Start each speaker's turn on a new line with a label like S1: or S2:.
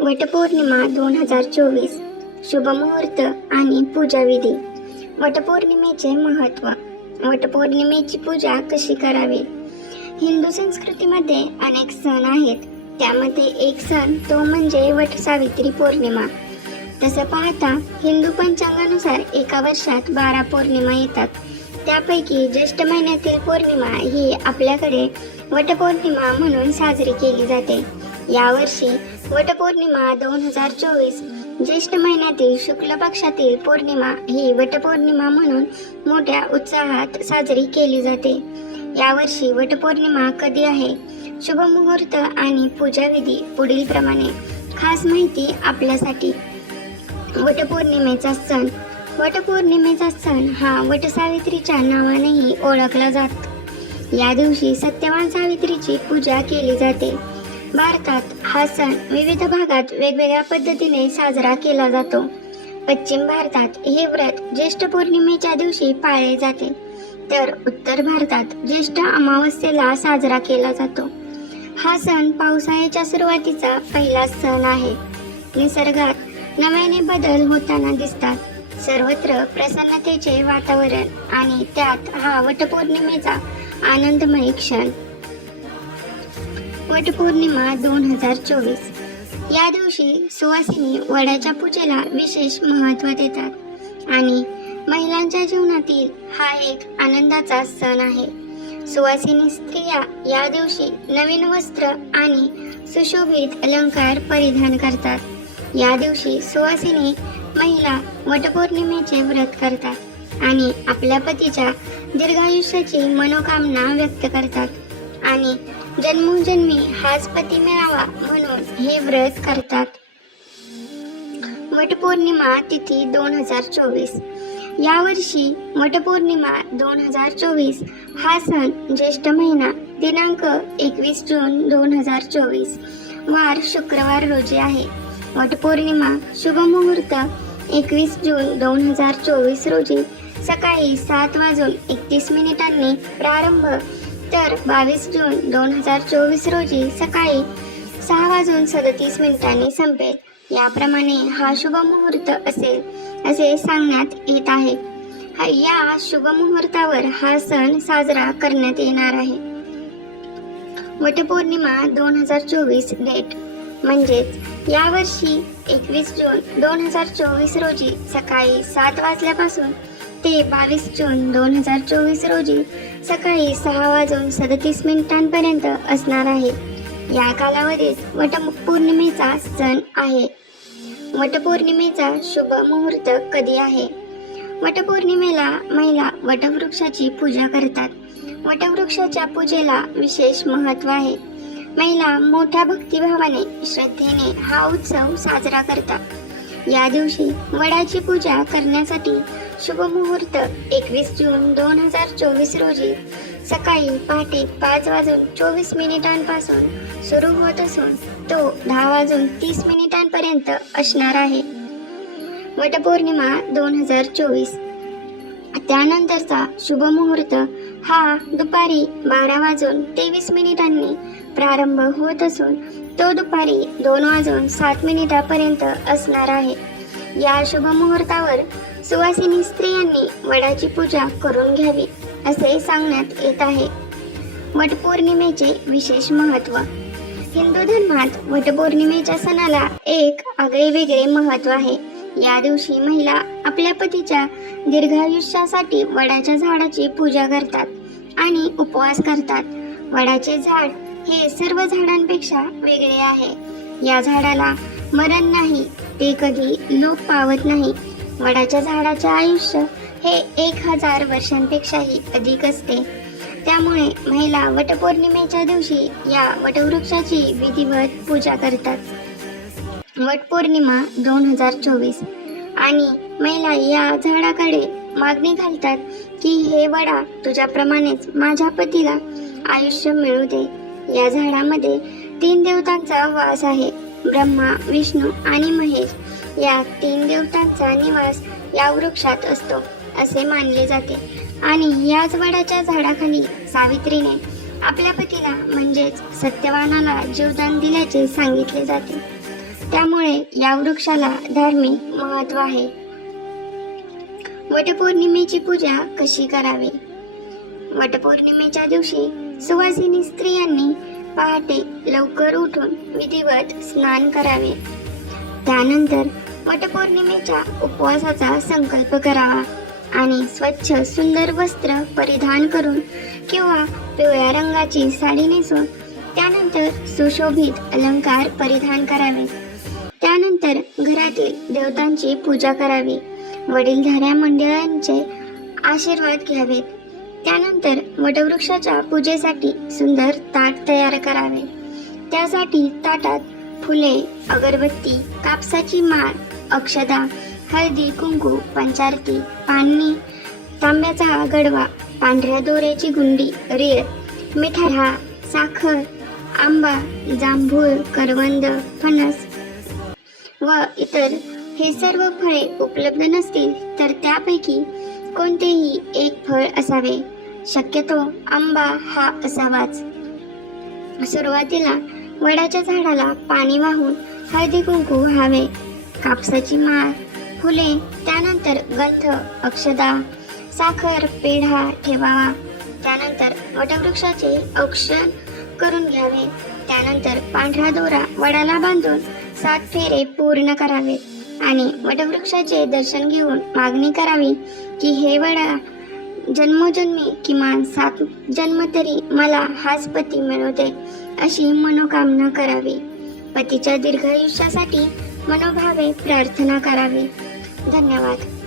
S1: वटपौर्णिमा दोन हजार चोवीस. शुभमुहूर्त आणि पूजाविधी. वटपौर्णिमेचे महत्त्व वटपौर्णिमेची पूजा कशी करावी? हिंदू संस्कृतीमध्ये अनेक सण आहेत. त्यामध्ये एक सण तो म्हणजे वटसावित्री पौर्णिमा. तसं पाहता हिंदू पंचांगानुसार एका वर्षात बारा पौर्णिमा येतात. त्यापैकी ज्येष्ठ महिन्यातील पौर्णिमा ही आपल्याकडे वटपौर्णिमा म्हणून साजरी केली जाते. यावर्षी वटपौर्णिमा दोन हजार चोवीस. ज्येष्ठ महिन्यातील शुक्ल पक्षातील पौर्णिमा ही वटपौर्णिमा म्हणून मोठ्या उत्साहात साजरी केली जाते. यावर्षी वटपौर्णिमा कधी आहे? शुभ मुहूर्त आणि पूजाविधी पुढील प्रमाणे. खास माहिती आपल्यासाठी. वटपौर्णिमेचा सण. वटपौर्णिमेचा सण हा वटसावित्रीच्या नावानेही ओळखला जातो. या दिवशी सत्यवान सावित्रीची पूजा केली जाते. भारतात हा सण विविध भागात वेगवेगळ्या पद्धतीने साजरा केला जातो. पश्चिम भारतात हे व्रत ज्येष्ठ पौर्णिमेच्या दिवशी पाळले जाते. तर उत्तर भारतात ज्येष्ठ अमावस्येला साजरा केला जातो. हा सण पावसाळ्याच्या सुरुवातीचा पहिला सण आहे. निसर्गात नव्याने बदल होताना दिसतात. सर्वत्र प्रसन्नतेचे वातावरण आणि त्यात हा वटपौर्णिमेचा आनंदमय क्षण. वटपौर्णिमा दोन हजार चोवीस. या दिवशी सुवासिनी वडाच्या पूजेला विशेष महत्त्व देतात आणि महिलांच्या जीवनातील हा एक आनंदाचा सण आहे. सुवासिनी स्त्रिया या दिवशी नवीन वस्त्र आणि सुशोभित अलंकार परिधान करतात. या दिवशी सुवासिनी महिला वटपौर्णिमेचे व्रत करतात आणि आपल्या पतीच्या दीर्घायुष्याची मनोकामना व्यक्त करतात आणि जन्मोजन्मी हाच पती मिळावा म्हणून हे व्रत करतात. वटपौर्णिमा तिथी दोन हजार चोवीस यावर्षी वटपौर्णिमा दोन हजार चोवीस हा सण ज्येष्ठ महिना दिनांक एकवीस जून दोन हजार चोवीस. वार शुक्रवार रोजी आहे. वटपौर्णिमा शुभ मुहूर्त एकवीस जून दोन हजार चोवीस रोजी सकाळी सात वाजून एकतीस मिनिटांनी प्रारंभ तर बावीस जून दोन हजार चोवीस रोजी सकाळी सहा वाजून सदतीस मिनिटांनी संपेल. याप्रमाणे हा शुभ मुहूर्त असेल असे सांगण्यात येत आहे. या शुभ मुहूर्तावर हा सण साजरा करण्यात येणार आहे. वटपौर्णिमा दोन हजार चोवीस डेट. म्हणजेच यावर्षी एकवीस जून दोन हजार चोवीस रोजी सकाळी सात वाजल्यापासून ते बावीस जून दोन हजार चोवीस रोजी सकाळी सहा वाजून सदतीस मिनिटांपर्यंत असणार आहे. या कालावधीत वटपौर्णिमेचा सण आहे. वटपौर्णिमेचा शुभ मुहूर्त कधी आहे? वटपौर्णिमेला महिला वटवृक्षाची पूजा करतात. वटवृक्षाच्या पूजेला विशेष महत्त्व आहे. महिला मोठ्या भक्तिभावाने श्रद्धेने हा उत्सव साजरा करतात. या दिवशी वडाची पूजा करण्यासाठी शुभ मुहूर्त एकवीस जून दोन हजार चोवीस रोजी. सकाळी पहाटे पाच वाजून चोवीस मिनिटांपासून सुरू होत असून तो दहा वाजून तीस मिनिटांपर्यंत असणार आहे. वटपौर्णिमा दोन हजार चोवीस. त्यानंतरचा शुभ मुहूर्त हा दुपारी बारा वाजून तेवीस मिनिटांनी प्रारंभ होत असून तो दुपारी दोन वाजून सात मिनिटापर्यंत असणार आहे. या शुभ मुहूर्तावर सुवासिनी स्त्रियांनी वडाची पूजा करून घ्यावी असे सांगण्यात येत आहे. वटपौर्णिमेचे विशेष महत्त्व हिंदू धर्मात वटपौर्णिमेच्या सणाला एक आगळे वेगळे महत्त्व आहे. या दिवशी महिला आपल्या पतीच्या दीर्घायुष्यासाठी वडाच्या झाडाची पूजा करतात आणि उपवास करतात. वडाचे झाड हे सर्व झाडांपेक्षा वेगळे आहे. या झाडाला मरण नाही ते कधी लोप पावत नाही. वडाच्या झाडाचे आयुष्य हे एक हजार वर्षांपेक्षाही अधिक असते. त्यामुळे महिला वटपौर्णिमेच्या दिवशी या वटवृक्षाची विधिवत पूजा करतात. वटपौर्णिमा दोन हजार चोवीस. आणि महिला या झाडाकडे मागणी घालतात की हे वडा तुझ्याप्रमाणेच माझ्या पतीला आयुष्य मिळू दे. या झाडामध्ये तीन देवतांचा वास आहे. ब्रह्मा विष्णू आणि महेश. या तीन देवतांचा निवास या वृक्षात असतो असे मानले जाते. आणि याच वडाच्या झाडाखाली सावित्रीने आपल्या पतीला म्हणजेच सत्यवानाला जीवदान दिल्याचे सांगितले जाते. त्यामुळे या वृक्षाला धार्मिक महत्त्व आहे. वटपौर्णिमेची पूजा कशी करावी? वटपौर्णिमेच्या दिवशी सुवासिनी स्त्रियांनी पहाटे लवकर उठून विधिवत स्नान करावे. त्यानंतर वटपौर्णिमेच्या उपवासाचा संकल्प करावा आणि स्वच्छ सुंदर वस्त्र परिधान करून किंवा पिवळ्या रंगाची साडी नेसून त्यानंतर सुशोभित अलंकार परिधान करावे. त्यानंतर घरातील देवतांची पूजा करावी. वडीलधाऱ्या मंडळांचे आशीर्वाद घ्यावेत. त्यानंतर वटवृक्षाच्या पूजेसाठी सुंदर ताट तयार करावे. त्यासाठी ताटात फुले अगरबत्ती कापसाची माळ अक्षदा हळदी कुंकू पंचारती पाणी तांब्याचा गडवा पांढऱ्या दोऱ्याची गुंडी रेळ मिठाई साखर आंबा जांभूळ करवंद फणस व इतर हे सर्व फळे उपलब्ध नसतील तर त्यापैकी कोणतेही एक फळ असावे. शक्यतो आंबा हा असावाच. सुरुवातीला वडाच्या झाडाला पाणी वाहून हळदी कुंकू व्हावे. कापसाची माळ फुले त्यानंतर गंध अक्षदा साखर पेढा ठेवावा. त्यानंतर वटवृक्षाचे औक्षण करून घ्यावे. त्यानंतर पांढरा दोरा वडाला बांधून सात फेरे पूर्ण करावे आणि वटवृक्षाचे दर्शन घेऊन मागणी करावी की हे वडा जन्मोजन्मी किमान सात जन्म तरी मला हाच पती मिळू दे अशी मनोकामना करावी. पतीच्या दीर्घायुष्यासाठी मनोभावे प्रार्थना करावी. धन्यवाद.